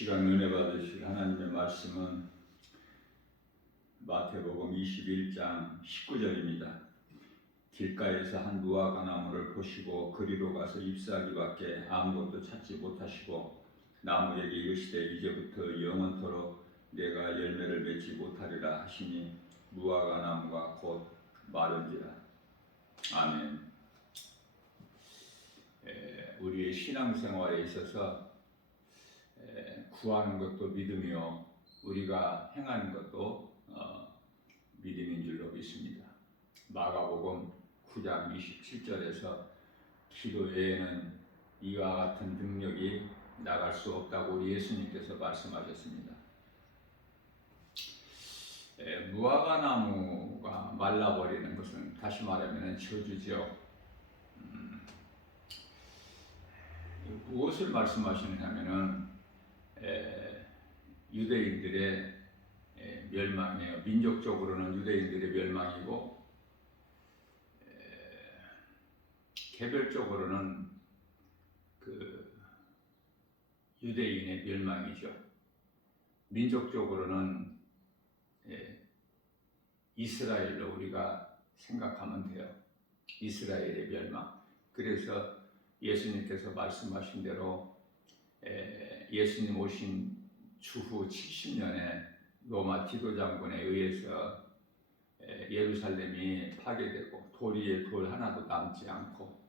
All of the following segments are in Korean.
시간 은혜 받으실 하나님의 말씀은 마태복음 21장 19절입니다. 길가에서 한 무화과 나무를 보시고 그리로 가서 잎사귀밖에 아무것도 찾지 못하시고 나무에게 이르시되 이제부터 영원토록 내가 열매를 맺지 못하리라 하시니 무화과 나무가 곧 마른지라. 아멘. 우리의 신앙생활에 있어서 구하는 것도 믿음이요 우리가 행하는 것도 믿음인 줄로 믿습니다. 마가복음 9장 27절에서 기도 외에는 이와 같은 능력이 나갈 수 없다고 우리 예수님께서 말씀하셨습니다. 무화과 나무가 말라버리는 것은 다시 말하면 저주죠. 무엇을 말씀하시느냐면은 유대인들의 멸망이에요. 민족적으로는 유대인들의 멸망이고 개별적으로는 그 유대인의 멸망이죠. 민족적으로는 이스라엘로 우리가 생각하면 돼요. 이스라엘의 멸망. 그래서 예수님께서 말씀하신 대로 예수님 오신 주후 70년에 로마 디도 장군에 의해서 예루살렘이 파괴되고 돌 위에 돌 하나도 남지 않고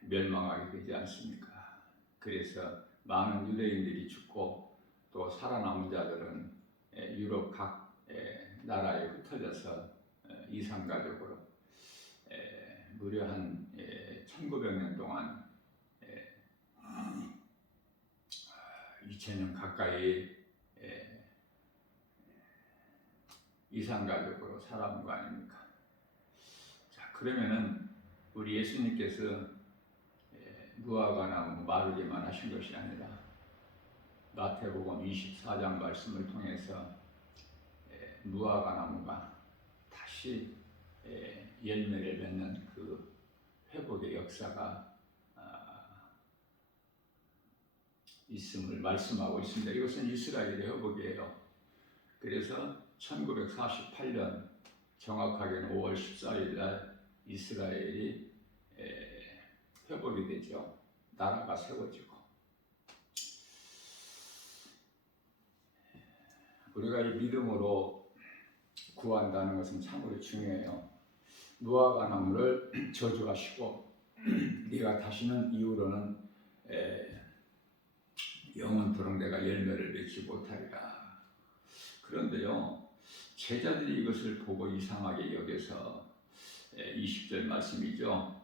멸망하게 되지 않습니까? 그래서 많은 유대인들이 죽고 또 살아남은 자들은 유럽 각 나라에 흩어져서 이산가족으로 무려 한 1900년 동안 2000년 가까이 이산가족으로 살아온 거 아닙니까? 자, 그러면은 우리 예수님께서 무화과 나무 마르기만 하신 것이 아니라 마태복음 24장 말씀을 통해서 무화과 나무가 다시 열매를 맺는 그 회복의 역사가 있음을 말씀하고 있습니다. 이것은 이스라엘의 회복이에요. 그래서 1948년 정확하게는 5월 14일 날 이스라엘이 회복이 되죠. 나라가 세워지고. 우리가 이 믿음으로 구한다는 것은 참으로 중요해요. 무화과 나무를 저주하시고 네가 다시는 이후로는 영원토록 내가 열매를 맺지 못하리라. 그런데요, 제자들이 이것을 보고 이상하게 여겨서 20절 말씀이죠.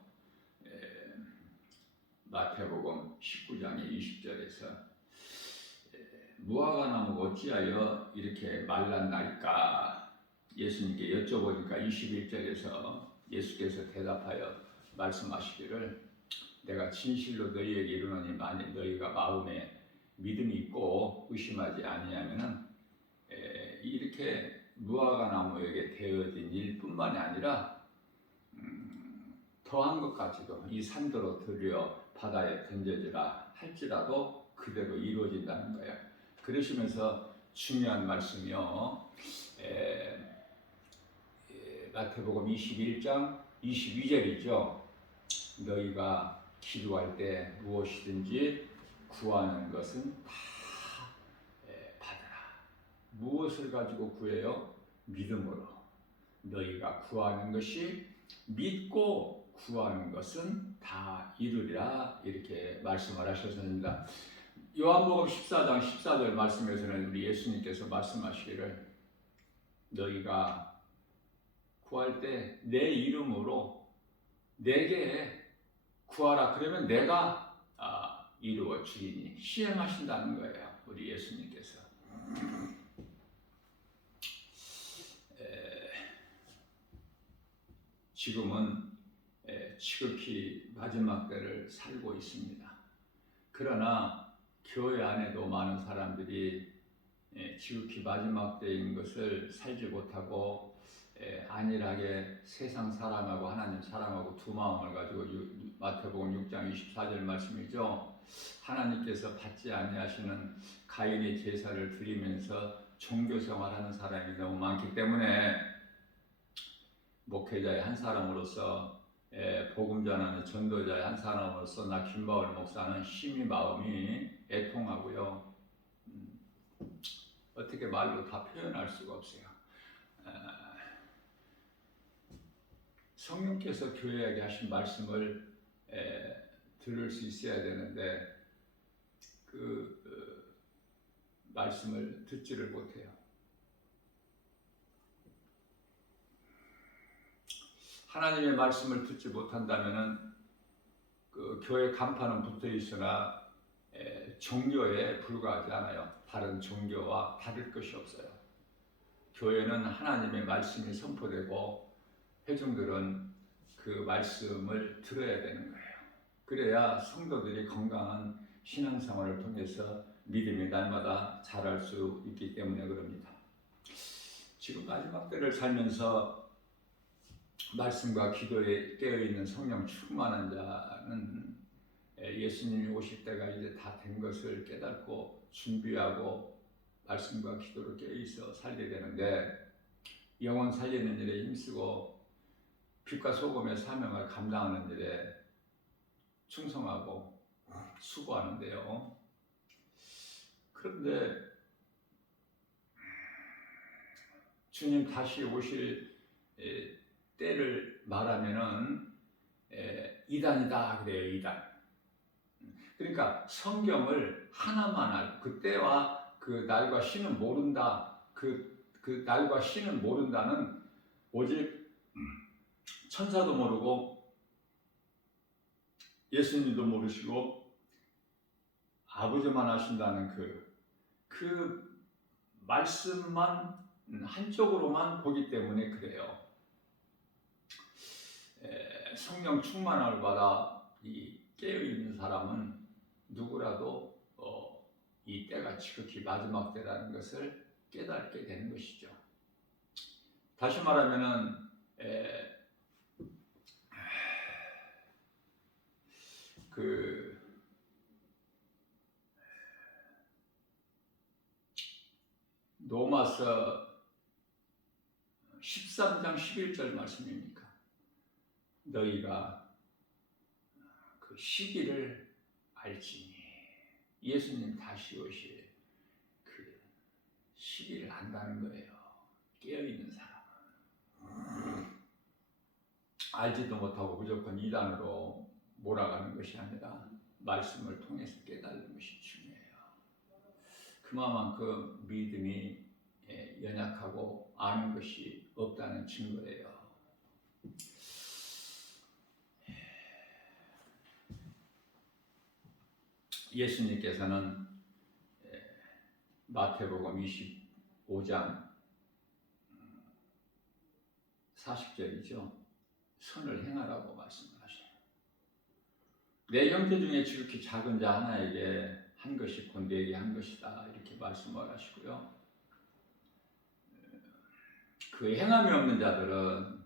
마태복음 19장의 20절에서 무화과 나무가 어찌하여 이렇게 말랐나이까 예수님께 여쭤보니까 21절에서 예수께서 대답하여 말씀하시기를 내가 진실로 너희에게 이르노니 만일 너희가 마음에 믿음이 있고 의심하지 아니하면은 이렇게 무화과 나무에게 되어진 일뿐만이 아니라 더한 것까지도 이 산더러 들여 바다에 던져지라 할지라도 그대로 이루어진다는 거예요. 그러시면서 중요한 말씀이요. 마태복음 21장 22절이죠. 너희가 기도할 때 무엇이든지 구하는 것은 다 받으라. 무엇을 가지고 구해요? 믿음으로. 너희가 구하는 것이 믿고 구하는 것은 다 이루리라 이렇게 말씀을 하셨습니다. 요한복음 14장 14절 말씀에서는 우리 예수님께서 말씀하시기를 너희가 구할 때 내 이름으로 내게 구하라. 그러면 내가 이루어 주리니 시행하신다는 거예요. 우리 예수님께서. 지금은 지극히 마지막 때를 살고 있습니다. 그러나 교회 안에도 많은 사람들이 지극히 마지막 때인 것을 살지 못하고 안일하게 세상 사랑하고 하나님 사랑하고 두 마음을 가지고 마태복음 6장 24절 말씀이죠. 하나님께서 받지 아니하시는 가인의 제사를 드리면서 종교 생활하는 사람이 너무 많기 때문에 목회자의 한 사람으로서 복음 전하는 전도자의 한 사람으로서 나 김바울 목사는 심히 마음이 애통하고요. 어떻게 말로 다 표현할 수가 없어요. 성령께서 교회에게 하신 말씀을 들을 수 있어야 되는데 그 말씀을 듣지를 못해요. 하나님의 말씀을 듣지 못한다면은 그 교회 간판은 붙어 있으나 종교에 불과하지 않아요. 다른 종교와 다를 것이 없어요. 교회는 하나님의 말씀이 선포되고 회중들은 그 말씀을 들어야 되는 거예요. 그래야 성도들이 건강한 신앙생활을 통해서 믿음이 날마다 자랄 수 있기 때문에 그럽니다. 지금 마지막 때를 살면서 말씀과 기도에 깨어있는 성령 충만한 자는 예수님이 오실 때가 이제 다 된 것을 깨닫고 준비하고 말씀과 기도로 깨어있어 살게 되는데 영혼 살리는 일에 힘쓰고 빛과 소금의 사명을 감당하는 일에 충성하고 수고하는데요. 그런데 주님 다시 오실 때를 말하면은 이단이다 그래요. 이단. 그러니까 성경을 하나만 알고 그 때와 그 날과 시는 모른다. 그 날과 시는 모른다는 오직 천사도 모르고 예수님도 모르시고 아버지만 하신다는 그 말씀만 한쪽으로만 보기 때문에 그래요. 성령 충만을 받아 이 깨어있는 사람은 누구라도 이 때가 지극히 마지막 때라는 것을 깨닫게 되는 것이죠. 다시 말하면은 로마서 13장 11절 말씀입니까? 너희가 그 시기를 알지니 예수님 다시 오실 그 시기를 안다는 거예요. 깨어있는 사람은 알지도 못하고 무조건 이단으로 몰아가는 것이 아니라 말씀을 통해서 깨달는 것이 중요해요. 그만큼 믿음이 연약하고 아는 것이 없다는 증거예요. 예수님께서는 마태복음 25장 40절이죠. 선을 행하라고 말씀을 하셔요. 내 형제 중에 지극히 작은 자 하나에게 한 것이 곧 내게 한 것이다 이렇게 말씀을 하시고요. 그 행함이 없는 자들은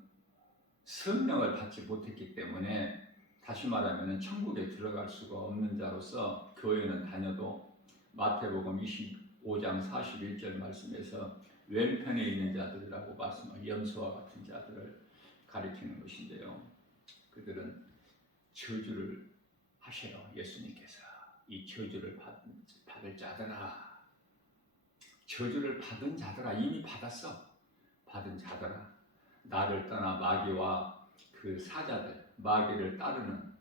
성령을 받지 못했기 때문에 다시 말하면 천국에 들어갈 수가 없는 자로서 교회는 다녀도 마태복음 25장 41절 말씀에서 왼편에 있는 자들이라고 말씀하고 염소와 같은 자들을 가리키는 것인데요. 그들은 저주를 하셔요. 예수님께서 이 저주를 받을 자들아, 저주를 받은 자들아, 이미 받았어. 받은 자들아, 나를 떠나 마귀와 그 사자들, 마귀를 따르는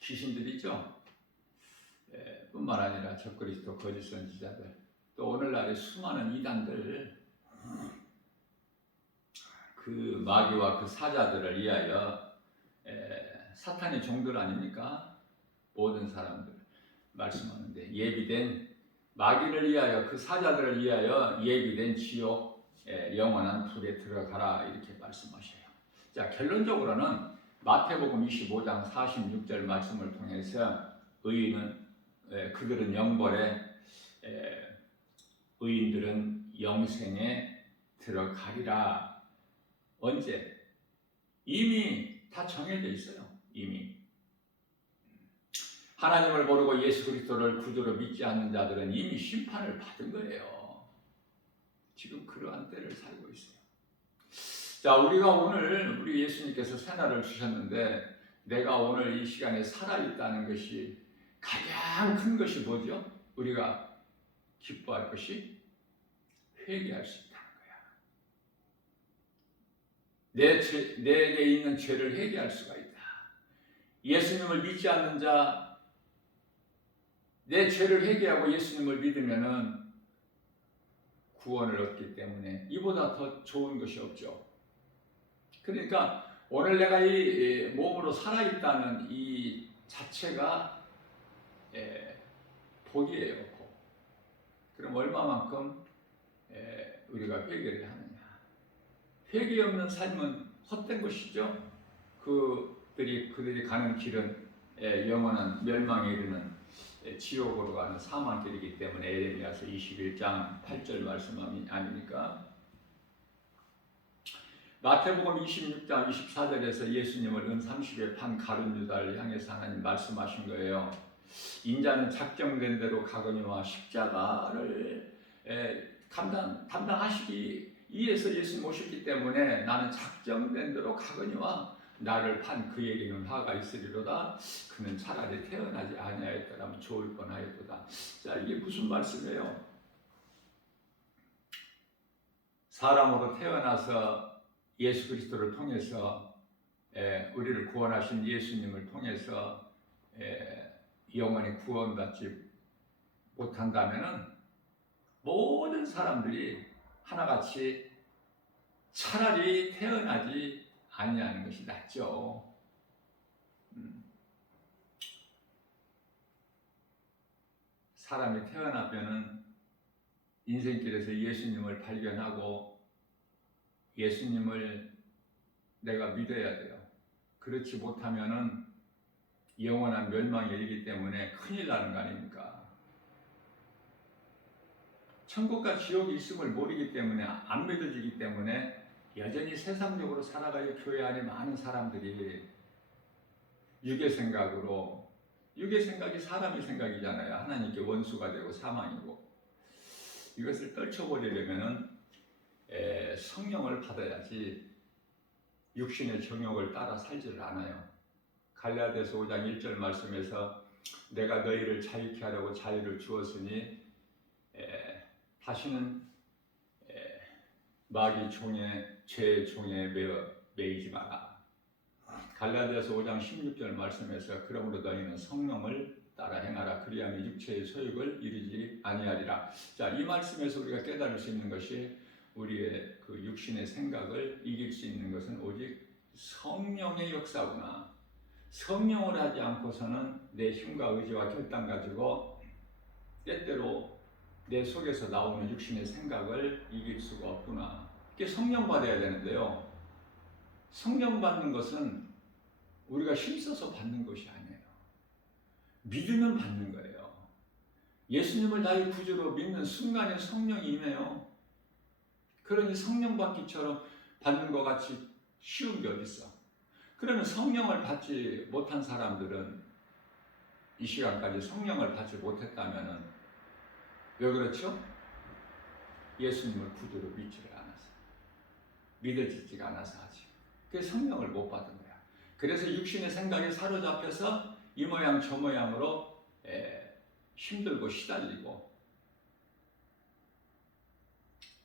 귀신들이죠. 뿐만 아니라 적그리스도 거짓 선지자들, 또 오늘날의 수많은 이단들, 그 마귀와 그 사자들을 위하여 사탄의 종들 아닙니까? 모든 사람들 말씀하는데 예비된 마귀를 위하여 그 사자들을 위하여 예비된 지옥 영원한 불에 들어가라 이렇게 말씀하셔요. 자, 결론적으로는 마태복음 25장 46절 말씀을 통해서 의인은 그들은 영벌에 의인들은 영생에 들어가리라. 언제? 이미 다 정해져 있어요. 이미. 하나님을 모르고 예수 그리스도를 구주로 믿지 않는 자들은 이미 심판을 받은 거예요. 지금 그러한 때를 살고 있어요. 자, 우리가 오늘 우리 예수님께서 새날을 주셨는데 내가 오늘 이 시간에 살아있다는 것이 가장 큰 것이 뭐죠? 우리가 기뻐할 것이 회개할 수 있다는 거야. 내게 있는 죄를 회개할 수가 있다. 예수님을 믿지 않는 자, 내 죄를 회개하고 예수님을 믿으면은 구원을 얻기 때문에 이보다 더 좋은 것이 없죠. 그러니까 오늘 내가 이 몸으로 살아있다는 이 자체가 복이에요. 복. 그럼 얼마만큼 우리가 회개를 하느냐. 회개 없는 삶은 헛된 것이죠. 그들이 가는 길은 영원한 멸망에 이르는 지옥으로 가는 사망길이기 때문에 에레미야서 21장 8절 말씀 아닙니까? 마태복음 26장 24절에서 예수님을 은 30에 판 가룟 유다를 향해서 하나님 말씀하신 거예요. 인자는 작정된 대로 가거니와 십자가를 담당하시기 위해서 예수님 오셨기 때문에 나는 작정된 대로 가거니와 나를 판 그에게는 화가 있으리로다. 그는 차라리 태어나지 아니하였더라면 좋을 뻔하였도다. 자, 이게 무슨 말씀이에요? 사람으로 태어나서 예수 그리스도를 통해서 우리를 구원하신 예수님을 통해서 영원히 구원받지 못한다면은 모든 사람들이 하나같이 차라리 태어나지 아니하는 것이 낫죠. 사람이 태어나면은 인생길에서 예수님을 발견하고 예수님을 내가 믿어야 돼요. 그렇지 못하면은 영원한 멸망에 이르기 때문에 큰일 나는 거 아닙니까? 천국과 지옥이 있음을 모르기 때문에 안 믿어지기 때문에 여전히 세상적으로 살아가요. 교회 안에 많은 사람들이 육의 생각으로, 육의 생각이 사람의 생각이잖아요. 하나님께 원수가 되고 사망이고. 이것을 떨쳐버리려면은 성령을 받아야지 육신의 정욕을 따라 살지를 않아요. 갈라디아서 5장 1절 말씀에서 내가 너희를 자유케 하려고 자유를 주었으니 다시는 마귀 종의 죄의 종에 매이지 마라. 갈라디아서 5장 16절 말씀에서 그러므로 너희는 성령을 따라 행하라. 그리하면 육체의 소욕을 이루지 아니하리라. 자, 이 말씀에서 우리가 깨달을 수 있는 것이 우리의 그 육신의 생각을 이길 수 있는 것은 오직 성령의 역사구나. 성령을 하지 않고서는 내 힘과 의지와 결단 가지고 때때로 내 속에서 나오는 육신의 생각을 이길 수가 없구나. 이게 성령 받아야 되는데요. 성령 받는 것은 우리가 힘써서 받는 것이 아니에요. 믿으면 받는 거예요. 예수님을 나의 구주로 믿는 순간에 성령이 임해요. 그러니 성령 받기처럼 받는 것 같이 쉬운 게 어디 있어? 그러면 성령을 받지 못한 사람들은 이 시간까지 성령을 받지 못했다면은 왜 그렇죠? 예수님을 구주로 믿지를 않아서, 믿어지지가 않아서 하지. 그래서 성령을 못 받은 거야. 그래서 육신의 생각에 사로잡혀서 이 모양 저 모양으로 힘들고 시달리고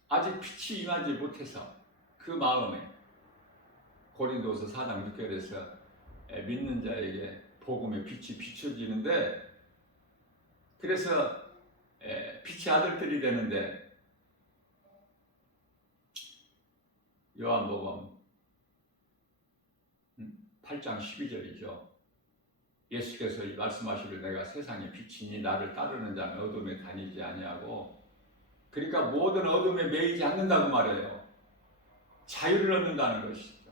아직 빛이 임하지 못해서 그 마음에 고린도서 4장 6절에서 믿는 자에게 복음의 빛이 비춰지는데 그래서 빛의 아들들이 되는데 요한복음 8장 12절이죠. 예수께서 말씀하시기를 내가 세상의 빛이니 나를 따르는 자는 어둠에 다니지 아니하고, 그러니까 모든 어둠에 매이지 않는다고 말해요. 자유를 얻는다는 것이죠.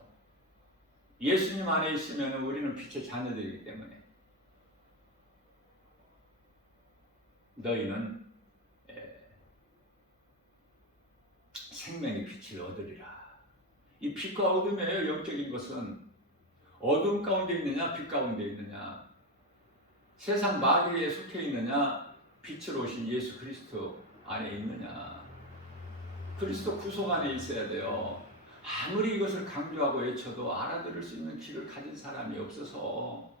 예수님 안에 있으면 우리는 빛의 자녀들이기 때문에 너희는 생명의 빛을 얻으리라. 이 빛과 어둠이에요. 영적인 것은 어둠 가운데 있느냐 빛 가운데 있느냐, 세상 마귀에 속해 있느냐 빛으로 오신 예수 그리스도 안에 있느냐. 그리스도 구속 안에 있어야 돼요. 아무리 이것을 강조하고 외쳐도 알아들을 수 있는 귀를 가진 사람이 없어서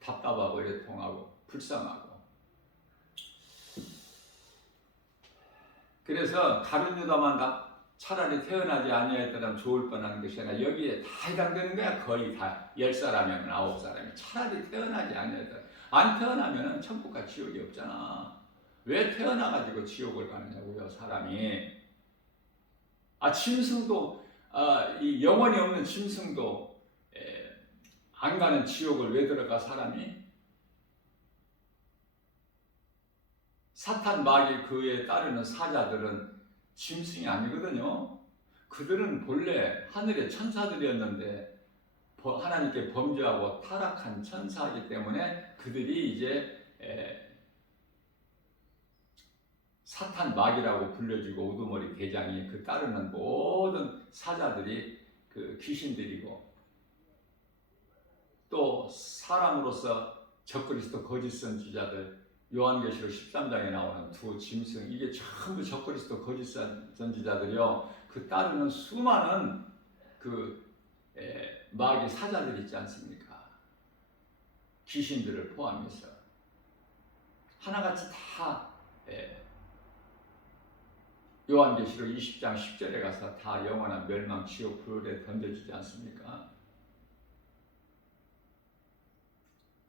답답하고 애통하고 불쌍하고. 그래서 다른 유다만 차라리 태어나지 아니하였더라면 좋을 뻔한 것이 아니라 여기에 다 해당되는 거야. 거의 다 10사람이면 9사람이 차라리 태어나지 아니하였더라면. 안 태어나면 천국과 지옥이 없잖아. 왜 태어나가지고 지옥을 가느냐고요, 사람이. 짐승도, 이 영혼이 없는 짐승도 안 가는 지옥을 왜 들어가, 사람이? 사탄, 마귀, 그에 따르는 사자들은 짐승이 아니거든요. 그들은 본래 하늘의 천사들이었는데 하나님께 범죄하고 타락한 천사이기 때문에 그들이 이제 사탄, 마귀라고 불려지고 우두머리 대장이 그 따르는 모든 사자들이 그 귀신들이고, 또 사람으로서 적그리스도 거짓 선지자들, 요한계시록 13장에 나오는 두 짐승, 이게 전부 적그리스도 거짓 선지자들이요. 그 따르는 수많은 그 마귀 사자들 있지 않습니까? 귀신들을 포함해서 하나같이 다 요한계시록 20장 10절에 가서 다 영원한 멸망 지옥 불에 던져지지 않습니까?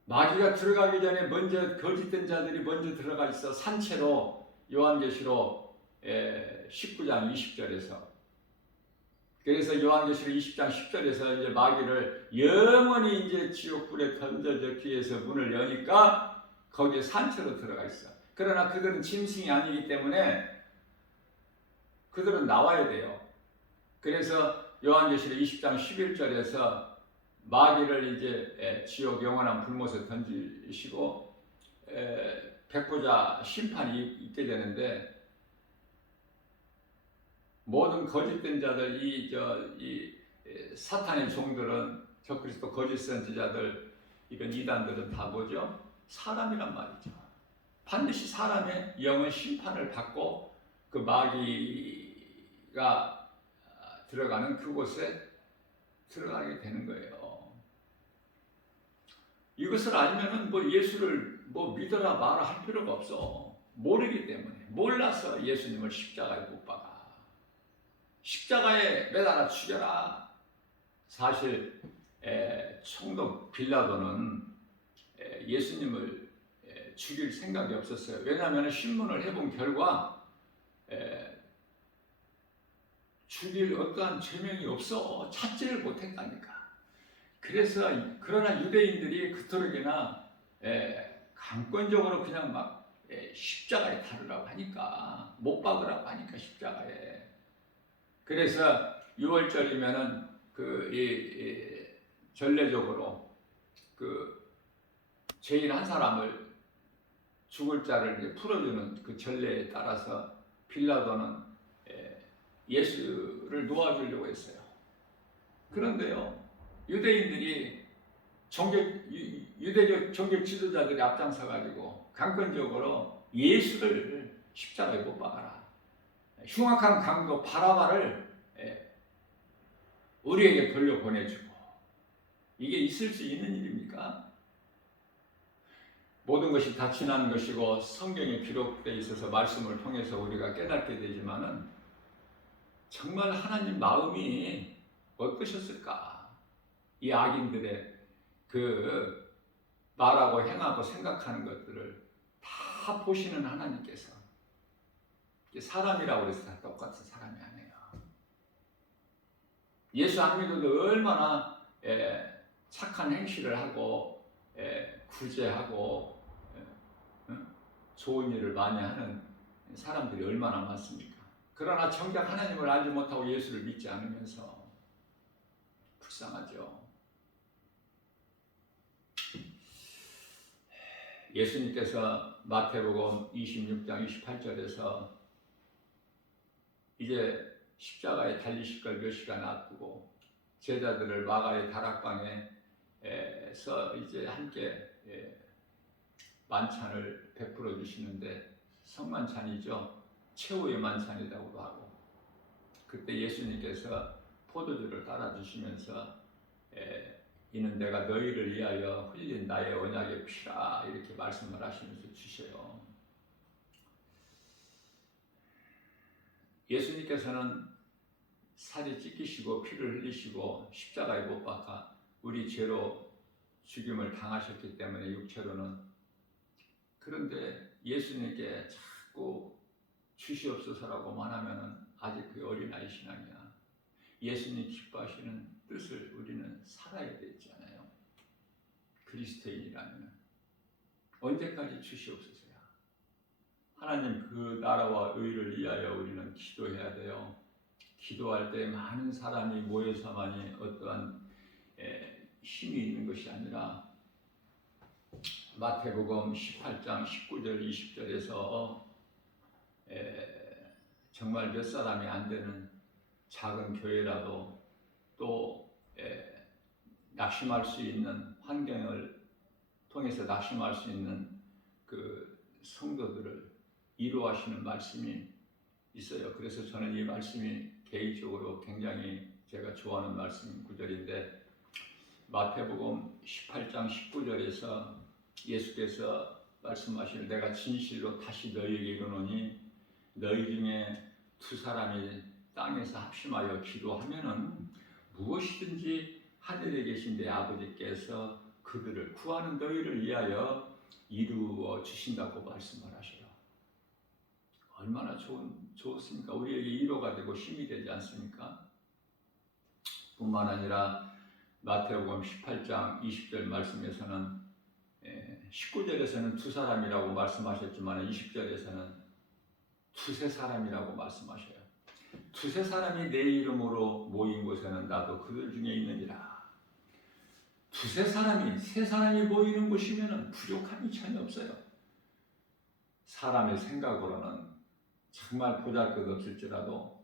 마귀가 들어가기 전에 먼저 거짓된 자들이 먼저 들어가 있어. 산채로 요한계시록 19장 20절에서. 그래서 요한계시록 20장 10절에서 이제 마귀를 영원히 이제 지옥 불에 던져졌기 위해서 문을 여니까 거기에 산채로 들어가 있어. 그러나 그들은 짐승이 아니기 때문에 그들은 나와야 돼요. 그래서 요한계시록 20장 11절에서 마귀를 이제 지옥 영원한 불못에 던지시고 백보자 심판이 있게 되는데, 모든 거짓된 자들, 이 사탄의 종들은, 적그리스도 거짓 선지자들, 이런 이단들은 다 뭐죠? 사람이란 말이죠. 반드시 사람의 영의 심판을 받고 그 마귀가 들어가는 그곳에 들어가게 되는 거예요. 이것을 알면은 예수를 믿어라 마라 할 필요가 없어. 모르기 때문에. 몰라서 예수님을 십자가에 못 박아. 십자가에 매달아 죽여라. 사실 총독 빌라도는 예수님을 죽일 생각이 없었어요. 왜냐하면 신문을 해본 결과 죽일 어떠한 죄명이 없어. 찾지를 못했다니까. 그래서 그러나 유대인들이 그토록이나 강권적으로 그냥 막 십자가에 달으라고 하니까, 못 박으라고 하니까 십자가에. 그래서 6월절이면은 전례적으로 그 죄인 한 사람을 죽을 자를 풀어주는 그 전례에 따라서 빌라도는 예수를 놓아주려고 했어요. 그런데요, 유대인들이 유대적 종교 지도자들이 앞장서가지고 강권적으로 예수를 십자가에 못 박아라. 흉악한 강도 바라바를 우리에게 돌려보내주고. 이게 있을 수 있는 일입니까? 모든 것이 다 지난 것이고 성경에 기록되어 있어서 말씀을 통해서 우리가 깨닫게 되지만은, 정말 하나님 마음이 어떠셨을까? 이 악인들의 그 말하고 행하고 생각하는 것들을 다 보시는 하나님께서, 사람이라고 해서 다 똑같은 사람이 아니에요. 예수 안 믿어도 얼마나 착한 행실을 하고 구제하고 좋은 일을 많이 하는 사람들이 얼마나 많습니까? 그러나 정작 하나님을 알지 못하고 예수를 믿지 않으면서 불쌍하죠. 예수님께서 마태복음 26장 28절에서 이제 십자가에 달리실 걸 몇 시간 앞두고 제자들을 마가의 다락방에서 이제 함께 만찬을 베풀어 주시는데 성만찬이죠. 최후의 만찬이라고도 하고, 그때 예수님께서 포도주를 따라 주시면서 이는 내가 너희를 위하여 흘린 나의 언약의 피라 이렇게 말씀을 하시면서 주셔요. 예수님께서는 살이 찢기시고 피를 흘리시고 십자가에 못 박아 우리 죄로 죽임을 당하셨기 때문에 육체로는, 그런데 예수님께 자꾸 주시옵소서라고만 하면은 아직 그 어린아이 신앙이야. 예수님 기뻐하시는 뜻을 우리는 살아야 되잖아요. 그리스도인이라면 언제까지 주시옵소서야. 하나님 그 나라와 의를 위하여 우리는 기도해야 돼요. 기도할 때 많은 사람이 모여서만이 어떠한 힘이 있는 것이 아니라 마태복음 18장 19절 20절에서 정말 몇 사람이 안 되는 작은 교회라도 또 낙심할 수 있는 환경을 통해서 낙심할 수 있는 그 성도들을 위로하시는 말씀이 있어요. 그래서 저는 이 말씀이 개인적으로 굉장히 제가 좋아하는 말씀 구절인데, 마태복음 18장 19절에서 예수께서 말씀하시는 내가 진실로 다시 너희에게 이르노니 너희 중에 두 사람이 땅에서 합심하여 기도하면은 무엇이든지 하늘에 계신 내 아버지께서 그들을 구하는 너희를 위하여 이루어 주신다고 말씀을 하셔요. 얼마나 좋습니까? 우리에게 위로가 되고 힘이 되지 않습니까? 뿐만 아니라 마태복음 18장 20절 말씀에서는 19절에서는 두 사람이라고 말씀하셨지만 20절에서는 두세 사람이라고 말씀하셔요. 두세 사람이 내 이름으로 모인 곳에는 나도 그들 중에 있느니라. 두세 사람이, 세 사람이 모이는 곳이면 부족함이 전혀 없어요. 사람의 생각으로는 정말 보잘것없을지라도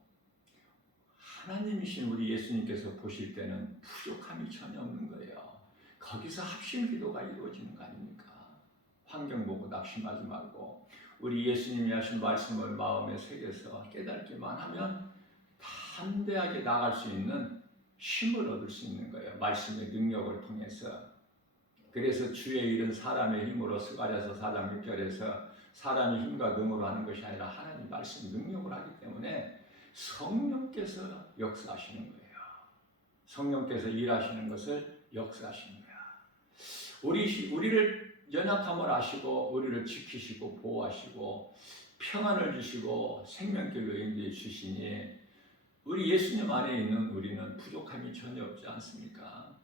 하나님이신 우리 예수님께서 보실 때는 부족함이 전혀 없는 거예요. 거기서 합심 기도가 이루어지는 거 아닙니까? 환경 보고 낙심하지 말고 우리 예수님이 하신 말씀을 마음에 새겨서 깨닫기만 하면 담대하게 나갈 수 있는 힘을 얻을 수 있는 거예요. 말씀의 능력을 통해서. 그래서 주의 일은 사람의 힘으로 스가랴서 4장 6절에서 사람의 힘과 능으로 하는 것이 아니라 하나님 말씀 능력을 하기 때문에 성령께서 역사하시는 거예요. 성령께서 일하시는 것을 역사하시는 거야. 우리를 연약함을 아시고 우리를 지키시고 보호하시고 평안을 주시고 생명길로 인도해 주시니 우리 예수님 안에 있는 우리는 부족함이 전혀 없지 않습니까?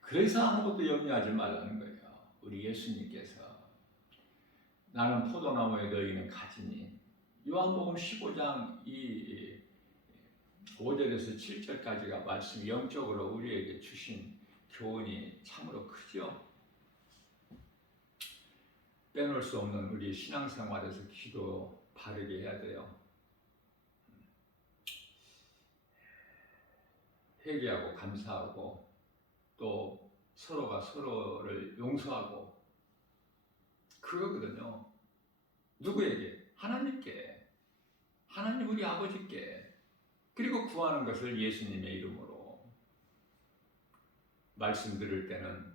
그래서 아무것도 염려하지 말라는 거예요. 우리 예수님께서 나는 포도나무에 너희는 가지니, 요한복음 15장 이 5절에서 7절까지가 말씀 영적으로 우리에게 주신 교훈이 참으로 크죠. 빼놓을 수 없는 우리 신앙생활에서 기도 바르게 해야 돼요. 회개하고 감사하고 또 서로가 서로를 용서하고, 그거거든요. 누구에게? 하나님께, 하나님 우리 아버지께. 그리고 구하는 것을 예수님의 이름으로. 말씀 들을 때는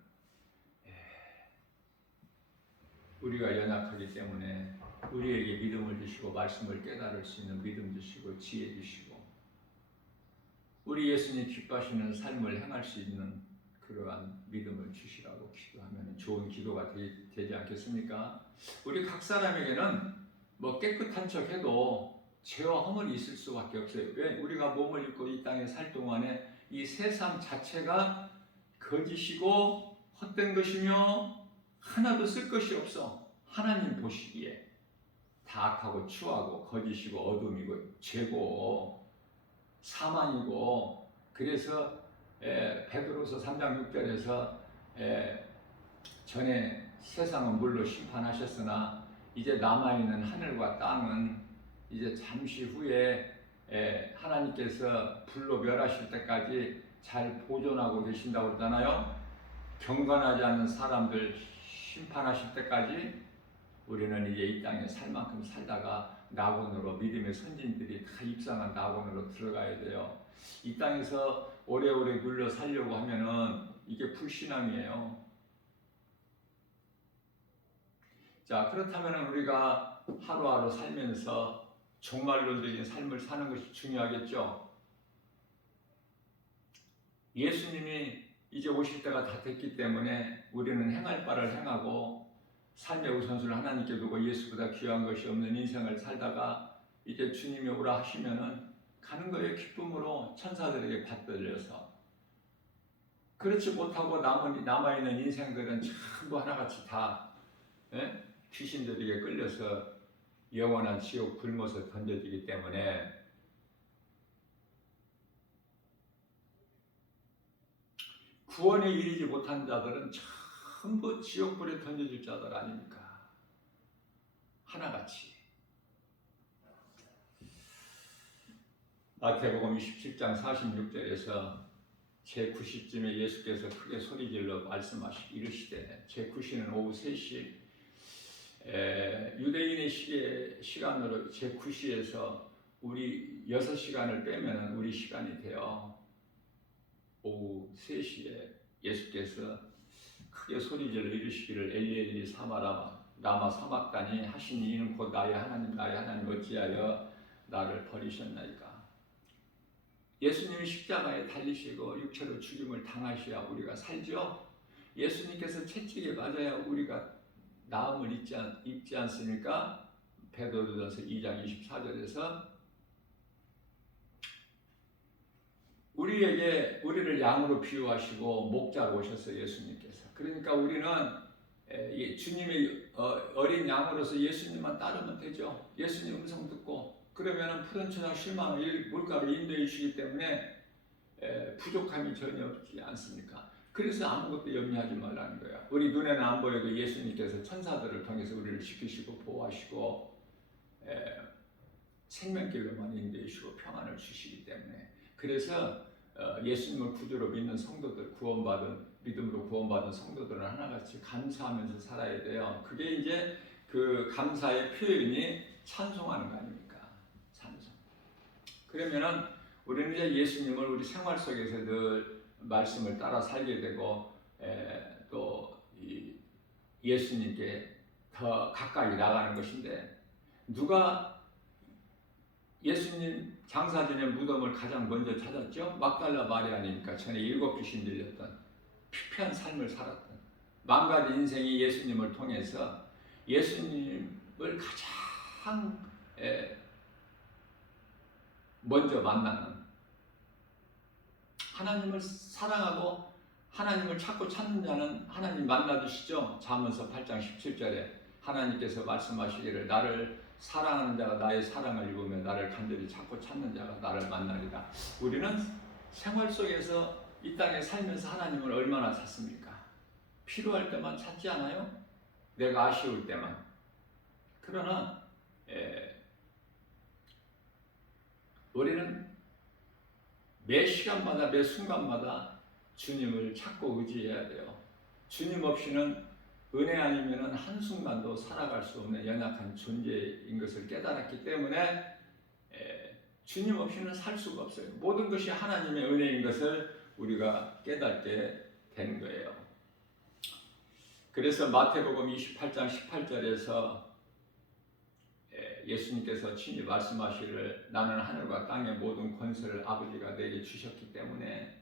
우리가 연약하기 때문에 우리에게 믿음을 주시고 말씀을 깨달을 수 있는 믿음 주시고 지혜 주시고 우리 예수님 기뻐하시는 삶을 행할 수 있는 그러한 믿음을 주시라고 기도하면 좋은 기도가 되지 않겠습니까? 우리 각 사람에게는 뭐 깨끗한 척 해도 죄와 허물이 있을 수밖에 없어요. 왜? 우리가 몸을 입고 이 땅에 살 동안에 이 세상 자체가 거짓이고 헛된 것이며 하나도 쓸 것이 없어. 하나님 보시기에 다 악하고 추하고 거짓이고 어둠이고 죄고 사망이고, 그래서 베드로서 3장 6절에서 전에 세상은 물로 심판하셨으나 이제 남아있는 하늘과 땅은 이제 잠시 후에 하나님께서 불로 멸하실 때까지 잘 보존하고 계신다고 그러잖아요. 경건하지 않는 사람들 심판하실 때까지 우리는 이제 이 땅에 살 만큼 살다가 낙원으로, 믿음의 선진들이 다 입상한 낙원으로 들어가야 돼요. 이 땅에서 오래오래 눌러 살려고 하면은 이게 불신앙이에요. 자, 그렇다면 우리가 하루하루 살면서 종말론적인 삶을 사는 것이 중요하겠죠. 예수님이 이제 오실 때가 다 됐기 때문에 우리는 행할 바를 행하고 삶의 우선순위를 하나님께 두고 예수보다 귀한 것이 없는 인생을 살다가 이제 주님이 오라 하시면은 가는 거예요. 기쁨으로 천사들에게 받들려서. 그렇지 못하고 남아있는 인생들은 전부 하나같이 다 귀신들에게 끌려서 영원한 지옥 굶어서 던져지기 때문에 구원에 이르지 못한 자들은 전부 지옥불에 던져질 자들 아닙니까? 하나같이. 마태복음 27장 46절에서 제9시쯤에 예수께서 크게 소리질러 이르시되 제9시는 오후 3시 유대인의 시간으로 제9시에서 우리 6시간을 빼면 우리 시간이 돼요. 오후 3시에 예수께서 크게 소리질러 이르시기를 엘리 엘리 라마 사막다니 하시니 이는 곧 나의 하나님 어찌하여 나를 버리셨나이까. 예수님이 십자가에 달리시고 육체로 죽임을 당하셔야 우리가 살죠. 예수님께서 채찍에 맞아야 우리가 나음을 입지 않습니까? 베드로전서 2장 24절에서 우리를 양으로 비유하시고 목자로 오셨어요. 예수님께서. 그러니까 우리는 주님의 어린 양으로서 예수님만 따르면 되죠. 예수님 음성 듣고 그러면 푸른 초장 10만 원 물가로 인도해 주시기 때문에 부족함이 전혀 없지 않습니까? 그래서 아무것도 염려하지 말라는 거야. 우리 눈에는 안 보여도 예수님께서 천사들을 통해서 우리를 지키시고 보호하시고 생명길로만 인도해 주시고 평안을 주시기 때문에 그래서 예수님을 구주로 믿는 성도들, 믿음으로 구원받은 성도들은 하나같이 감사하면서 살아야 돼요. 그게 이제 그 감사의 표현이 찬송하는 거 아닙니까? 찬송. 그러면은 우리는 이제 예수님을 우리 생활 속에서 늘 말씀을 따라 살게 되고 또 예수님께 더 가까이 나가는 것인데 누가 예수님 장사 전에 무덤을 가장 먼저 찾았죠? 막달라 마리아니까 전에 7 귀신 들렸던 피폐한 삶을 살았던 망가진 인생이 예수님을 통해서 예수님을 가장 먼저 만나는 하나님을 사랑하고 하나님을 찾고 찾는 자는 하나님 만나주시죠. 잠언서 8장 17절에 하나님께서 말씀하시기를 나를 사랑하는 자가 나의 사랑을 입으며 나를 간절히 찾고 찾는 자가 나를 만나리라. 우리는 생활 속에서 이 땅에 살면서 하나님을 얼마나 찾습니까? 필요할 때만 찾지 않아요? 내가 아쉬울 때만. 그러나 우리는 매 시간마다 매 순간마다 주님을 찾고 의지해야 돼요. 주님 없이는 은혜 아니면 한순간도 살아갈 수 없는 연약한 존재인 것을 깨달았기 때문에 주님 없이는 살 수가 없어요. 모든 것이 하나님의 은혜인 것을 우리가 깨닫게 되는 거예요. 그래서 마태복음 28장 18절에서 예수님께서 친히 말씀하시기를 나는 하늘과 땅의 모든 권세를 아버지가 내게 주셨기 때문에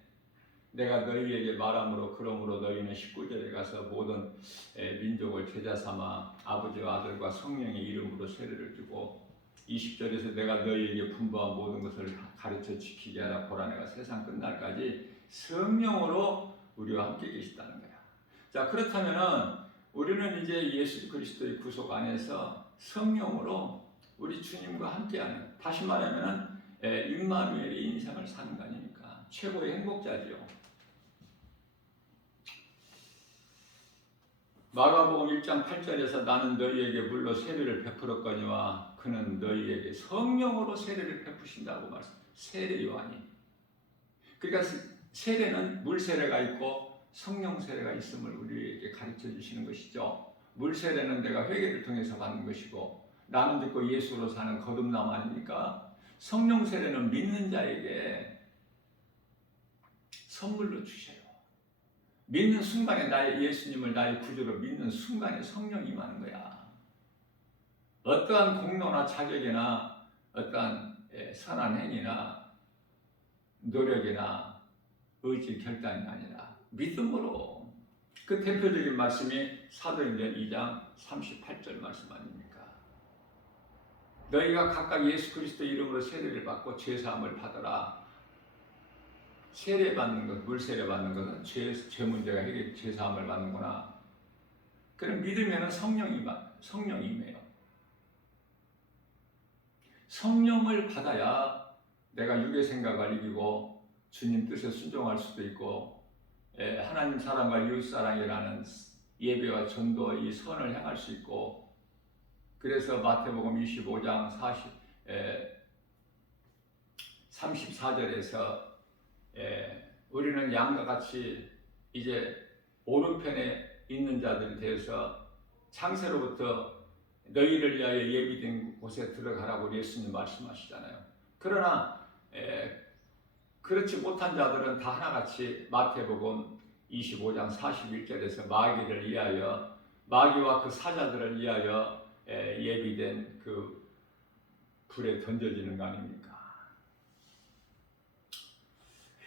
내가 너희에게 말함으로 그러므로 너희는 19절에 가서 모든 민족을 제자 삼아 아버지와 아들과 성령의 이름으로 세례를 주고 20절에서 내가 너희에게 분부한 모든 것을 가르쳐 지키게 하라 보라 내가 세상 끝날까지 성령으로 우리와 함께 계시다는 거야. 자, 그렇다면은 우리는 이제 예수 그리스도의 구속 안에서 성령으로 우리 주님과 함께하는, 다시 말하면은 임마누엘의 인생을 사는 거 아닙니까? 최고의 행복자지요. 마가복음 1장 8절에서 나는 너희에게 물로 세례를 베풀었거니와 그는 너희에게 성령으로 세례를 베푸신다고 말씀. 세례 요한이. 그러니까 세례는 물 세례가 있고 성령 세례가 있음을 우리에게 가르쳐 주시는 것이죠. 물 세례는 내가 회개를 통해서 받는 것이고 나는 듣고 예수로 사는 거듭남 아닙니까? 성령 세례는 믿는 자에게 선물로 주셔요. 믿는 순간에 나의 예수님을 나의 구주로 믿는 순간에 성령이 임하는 거야. 어떠한 공로나 자격이나 어떠한 선한 행위나 노력이나 의지 결단이 아니라 믿음으로. 그 대표적인 말씀이 사도행전 2장 38절 말씀 아닙니까? 너희가 각각 예수 그리스도 이름으로 세례를 받고 죄사함을 받으라. 세례 받는 것, 물 세례 받는 것은 죄 문제가 해결, 죄사함을 받는구나. 그럼 믿으면 성령이에요. 성령을 받아야 내가 육의 생각을 이기고 주님 뜻에 순종할 수도 있고 하나님 사랑과 이웃 사랑이라는 예배와 전도 이 선을 행할 수 있고. 그래서 마태복음 25장 34절에서 우리는 양과 같이 이제 오른편에 있는 자들이 되어서 창세로부터 너희를 위하여 예비된 곳에 들어가라고 예수님 말씀하시잖아요. 그러나 그렇지 못한 자들은 다 하나같이 마태복음 25장 41절에서 마귀를 위하여, 마귀와 그 사자들을 위하여 예비된 그 불에 던져지는 거 아닙니까?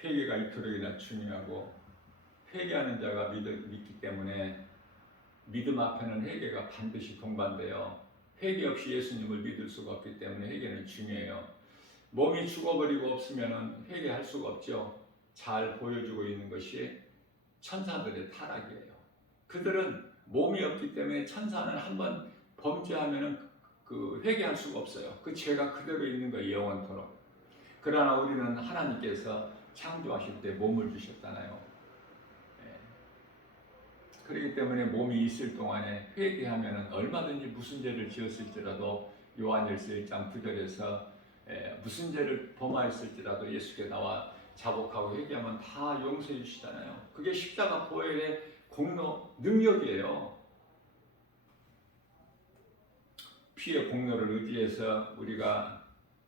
회개가 이토록이나 중요하고 회개하는 자가 믿기 때문에 믿음 앞에는 회개가 반드시 동반돼요. 회개 없이 예수님을 믿을 수가 없기 때문에 회개는 중요해요. 몸이 죽어버리고 없으면 회개할 수가 없죠. 잘 보여주고 있는 것이 천사들의 타락이에요. 그들은 몸이 없기 때문에 천사는 한번 범죄하면 그 회개할 수가 없어요. 그 죄가 그대로 있는 거예요, 영원토록. 그러나 우리는 하나님께서 창조하실 때 몸을 주셨잖아요. 그렇기 때문에 몸이 있을 동안에 회개하면 얼마든지 무슨 죄를 지었을지라도 요한일서 1장 9절에서 무슨 죄를 범하였을지라도 예수께 나와 자복하고 회개하면 다 용서해 주시잖아요. 그게 십자가 보혈의 공로, 능력이에요. 피의 공로를 의지해서 우리가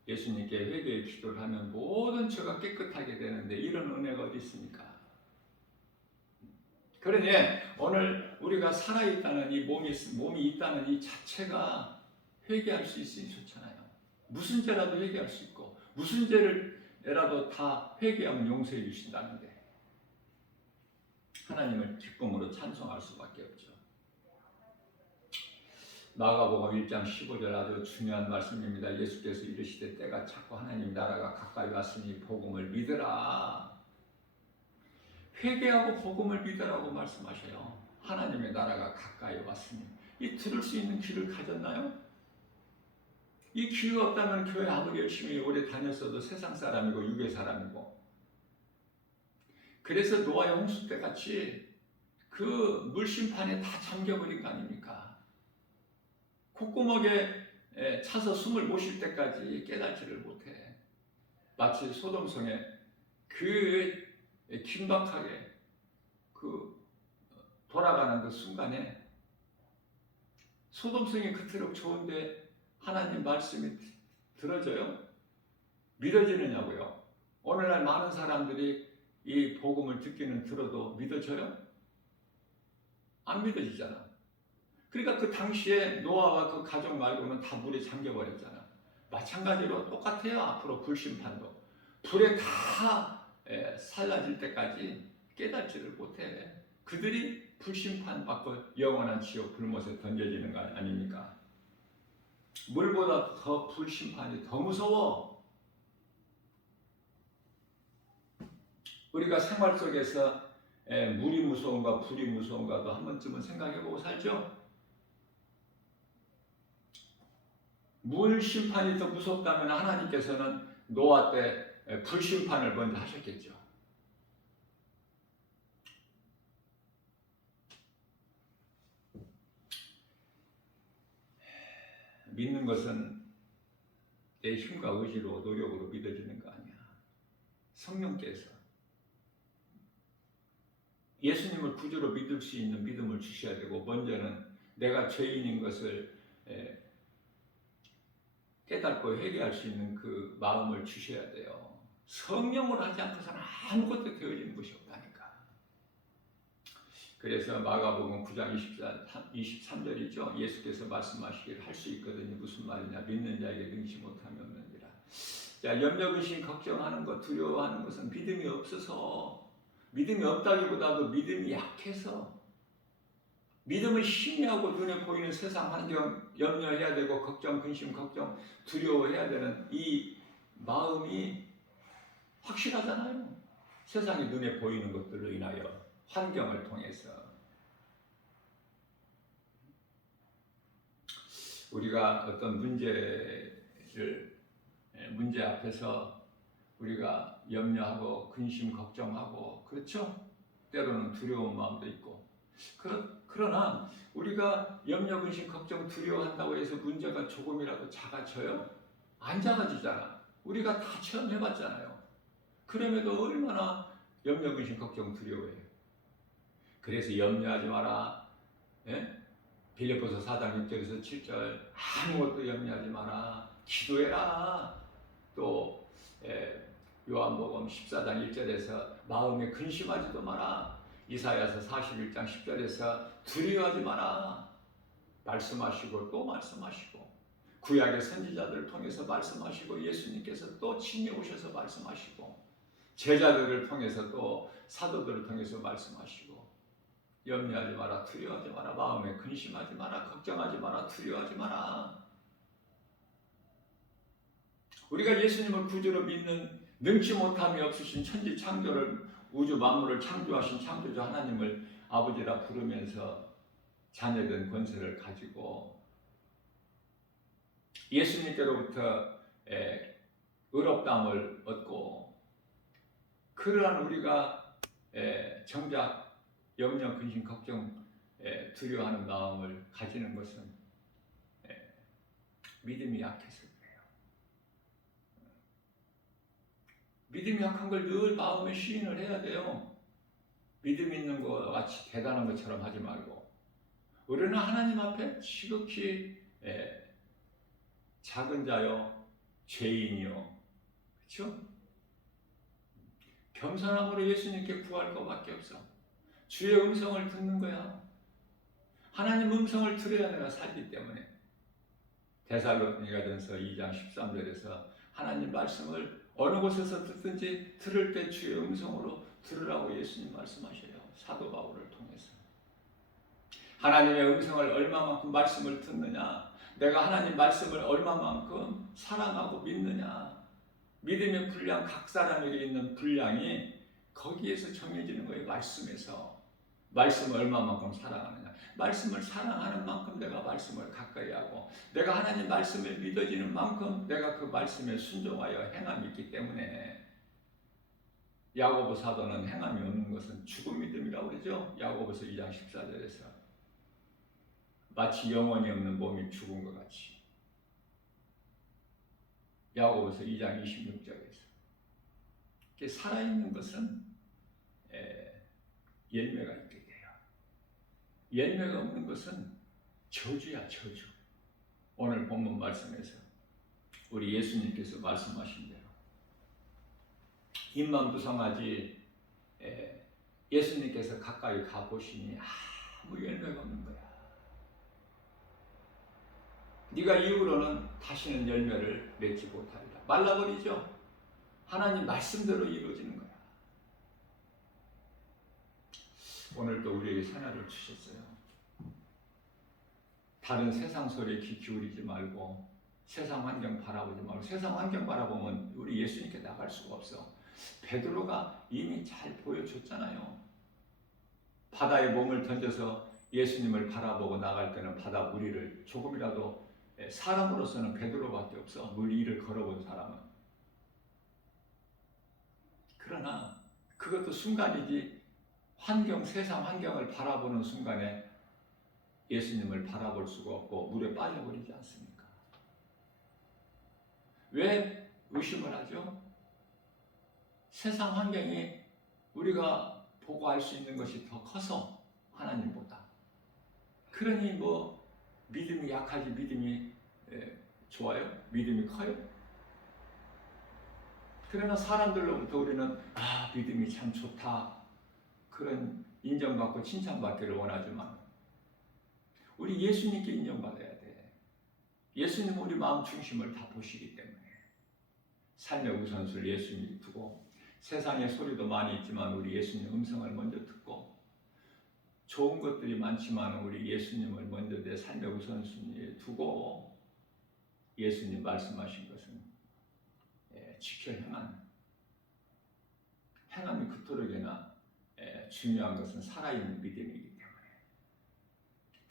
예수님께 회개의 기도를 하면 모든 죄가 깨끗하게 되는데 이런 은혜가 어디 있습니까? 그러니 오늘 우리가 살아있다는 이 몸이 있다는 이 자체가 회개할 수 있으니 좋잖아요. 무슨 죄라도 회개할 수 있고 무슨 죄를라도 다 회개하면 용서해 주신다는데 하나님을 기쁨으로 찬송할 수밖에 없죠. 마가복음 1장 15절 아주 중요한 말씀입니다. 예수께서 이르시되 때가 찼고 하나님 나라가 가까이 왔으니 복음을 믿으라. 회개하고 복음을 믿으라고 말씀하셔요. 하나님의 나라가 가까이 왔으니. 이 들을 수 있는 귀를 가졌나요? 이 귀가 없다면 교회 아무리 열심히 오래 다녔어도 세상 사람이고 육의 사람이고. 그래서 노아의 홍수 때 같이 그 물심판에 다 잠겨버린 거 아닙니까? 콧구멍에 차서 숨을 못 쉴 때까지 깨닫지를 못해. 마치 소돔성에 그 긴박하게 그 돌아가는 그 순간에 소돔성이 그토록 좋은데 하나님 말씀이 들어져요? 믿어지느냐고요? 오늘날 많은 사람들이 이 복음을 듣기는 들어도 믿어져요? 안 믿어지잖아. 그러니까 그 당시에 노아와 그 가족 말고는 다 물에 잠겨버렸잖아. 마찬가지로 똑같아요. 앞으로 불심판도. 불에 다 살라질 때까지 깨닫지를 못해. 그들이 불심판 받고 영원한 지옥 불못에 던져지는 거 아닙니까? 물보다 더 불심판이 더 무서워. 우리가 생활 속에서 물이 무서운가 불이 무서운가도 한 번쯤은 생각해보고 살죠? 물 심판이 더 무섭다면 하나님께서는 노아 때 불심판을 먼저 하셨겠죠. 믿는 것은 내 힘과 의지로 노력으로 믿어지는 거 아니야. 성령께서 예수님을 구주로 믿을 수 있는 믿음을 주셔야 되고, 먼저는 내가 죄인인 것을 깨닫고 회개할 수 있는 그 마음을 주셔야 돼요. 성령으로 하지 않고서는 아무것도 되어지는 것이 없다니까. 그래서 마가복음 9장 23절이죠. 예수께서 말씀하시기를 할 수 있거든요. 무슨 말이냐? 믿는 자에게 능치 못함이 없느니라. 자, 염려, 근심, 걱정하는 것, 두려워하는 것은 믿음이 없어서, 믿음이 없다기보다도 믿음이 약해서, 믿음을 심리하고 눈에 보이는 세상 환경 염려해야 되고, 걱정, 근심, 걱정, 두려워해야 되는 이 마음이 확실하잖아요. 세상이 눈에 보이는 것들로 인하여, 환경을 통해서. 우리가 어떤 문제 앞에서 우리가 염려하고 근심 걱정하고, 그렇죠? 때로는 두려운 마음도 있고. 그러나 우리가 염려 근심 걱정 두려워한다고 해서 문제가 조금이라도 작아져요? 안 작아지잖아. 우리가 다 체험해봤잖아요. 그럼에도 얼마나 염려 근심 걱정 두려워해요. 그래서 염려하지 마라. 예? 빌립보서 4장 6절에서 7절 아무것도 염려하지 마라. 기도해라. 또 요한복음 14장 1절에서 마음에 근심하지도 마라. 이사야서 41장 10절에서 두려워하지 마라. 말씀하시고 또 말씀하시고, 구약의 선지자들을 통해서 말씀하시고, 예수님께서 또 친히 오셔서 말씀하시고, 제자들을 통해서 또 사도들을 통해서 말씀하시고, 염려하지 마라, 두려워하지 마라, 마음에 근심하지 마라, 걱정하지 마라, 두려워하지 마라. 우리가 예수님을 구주로 믿는 능치 못함이 없으신 천지 창조를, 우주 만물을 창조하신 창조주 하나님을 아버지라 부르면서 자녀된 권세를 가지고 예수님께로부터 의롭다함을 얻고, 그러한 우리가 정작 염려, 근심, 걱정, 두려워하는 마음을 가지는 것은 믿음이 약해서 그래요. 믿음이 약한 걸 늘 마음에 시인을 해야 돼요. 믿음 있는 것 같이 대단한 것처럼 하지 말고, 우리는 하나님 앞에 지극히 작은 자요, 죄인이요, 그렇죠? 겸손함으로 예수님께 구할 것밖에 없어. 주의 음성을 듣는 거야. 하나님 음성을 들어야 내가 살기 때문에. 데살로니가전서 2장 13절에서 하나님 말씀을 어느 곳에서 듣든지 들을 때 주의 음성으로 들으라고 예수님 말씀하셔요. 사도 바울을 통해서. 하나님의 음성을 얼마만큼 말씀을 듣느냐, 내가 하나님 말씀을 얼마만큼 사랑하고 믿느냐, 믿음의 분량, 각 사람에게 있는 분량이 거기에서 정해지는 거예요. 말씀에서. 말씀을 얼마만큼 사랑하느냐, 말씀을 사랑하는 만큼 내가 말씀을 가까이 하고, 내가 하나님 말씀을 믿어지는 만큼 내가 그 말씀에 순종하여 행함이 있기 때문에, 야고보 사도는 행함이 없는 것은 죽은 믿음이라고 그러죠. 야고보서 2장 14절에서 마치 영혼이 없는 몸이 죽은 것 같이. 야고보서 2장 26절에서 살아있는 것은 열매가 있게 돼요. 열매가 없는 것은 저주야, 저주. 오늘 본문 말씀에서 우리 예수님께서 말씀하신 대로 입만 부성하지 예수님께서 가까이 가보시니 아무 열매가 없는 거야. 네가 이후로는 다시는 열매를 맺지 못하리라. 말라버리죠. 하나님 말씀대로 이루어지는 거야. 오늘도 우리에게 새날을 주셨어요. 다른 세상 소리에 귀 기울이지 말고, 세상 환경 바라보지 말고. 세상 환경 바라보면 우리 예수님께 나갈 수가 없어. 베드로가 이미 잘 보여줬잖아요. 바다에 몸을 던져서 예수님을 바라보고 나갈 때는 바다 물 위를 조금이라도, 사람으로서는 베드로밖에 없어. 물 위를 걸어본 사람은. 그러나 그것도 순간이지, 환경, 세상 환경을 바라보는 순간에 예수님을 바라볼 수가 없고 물에 빠져버리지 않습니까? 왜 의심을 하죠? 세상 환경이 우리가 보고 알 수 있는 것이 더 커서 하나님보다. 그러니 뭐 믿음이 약하지 믿음이 좋아요? 믿음이 커요? 그러나 사람들로부터 우리는 믿음이 참 좋다, 그런 인정받고 칭찬받기를 원하지만 우리 예수님께 인정받아야 돼. 예수님은 우리 마음 중심을 다 보시기 때문에 삶의 우선순위를 예수님이 두고, 세상의 소리도 많이 있지만 우리 예수님 음성을 먼저 듣고, 좋은 것들이 많지만 우리 예수님을 먼저 내 삶의 우선순위에 두고 예수님 말씀하신 것은 지켜 행함이 그토록이나 중요한 것은 살아있는 믿음이기 때문에.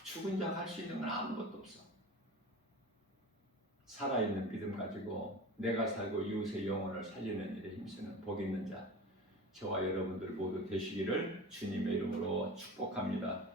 죽은 자가 할 수 있는 건 아무것도 없어. 살아있는 믿음 가지고 내가 살고 이웃의 영혼을 살리는 일에 힘쓰는 복 있는 자, 저와 여러분들 모두 되시기를 주님의 이름으로 축복합니다.